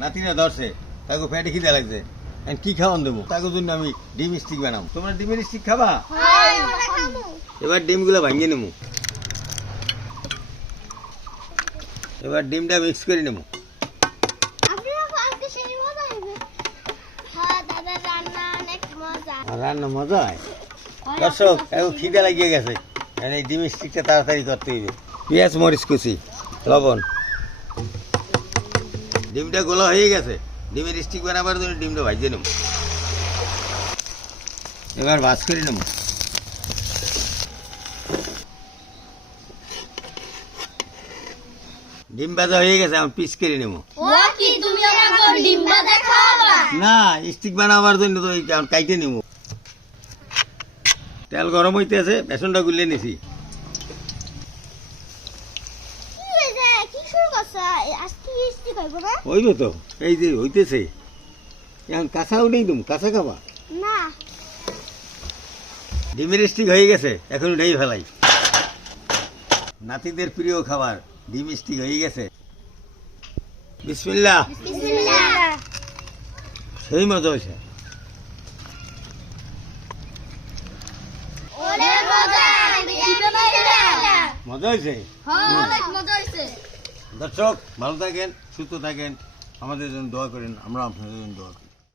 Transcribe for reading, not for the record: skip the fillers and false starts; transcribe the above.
নাতিরা ধরছে, তাকে পেটে খিদে লাগছে, কি খাওয়ান দেবো? তাকে জন্য আমি ডিম স্টিক বানাবো। তোমরা ডিমের স্টিক খাবা? এবার ডিমগুলো ভাঙিয়ে নেবো। এবার ডিমটা মিক্স করে নেবো। রান্না মজা হয়। দর্শক, এখন খিদে লাগিয়ে গেছে, এই ডিম স্টিকটা তাড়াতাড়ি করতে হইবে। পেঁয়াজ মরিচ কুচি, লবণ, ডিমটা গোলা হয়ে গেছে। ডিমের স্টিক বানাবার জন্য ডিমটা ভাজিয়ে নেব। এবার ভাজ করে নেব। ডিম ভাজা হয়ে গেছে, আমি পিস করে নেব। না, স্টিক বানাবার জন্য তো কাইটে নেব। তেল গরম হইতে আছে, বেসনটা গুলিয়ে নিছি। হইব তো, এই যে হইতেছে। এখন কাঁচাও নেই, তুমি কাঁচা খাবা না? ডিমের স্টিক হয়ে গেছে, এখন উঠেই ফেলাই। নাতিদের প্রিয় খাবার ডিম স্টিক হয়ে গেছে। বিসমিল্লাহ। সেই মজা হয়েছে। মজা হয়েছে। দর্শক, ভালো থাকেন, সুস্থ থাকেন, আমাদের জন্য দোয়া করেন, আমরা আপনাদের জন্য দোয়া করি।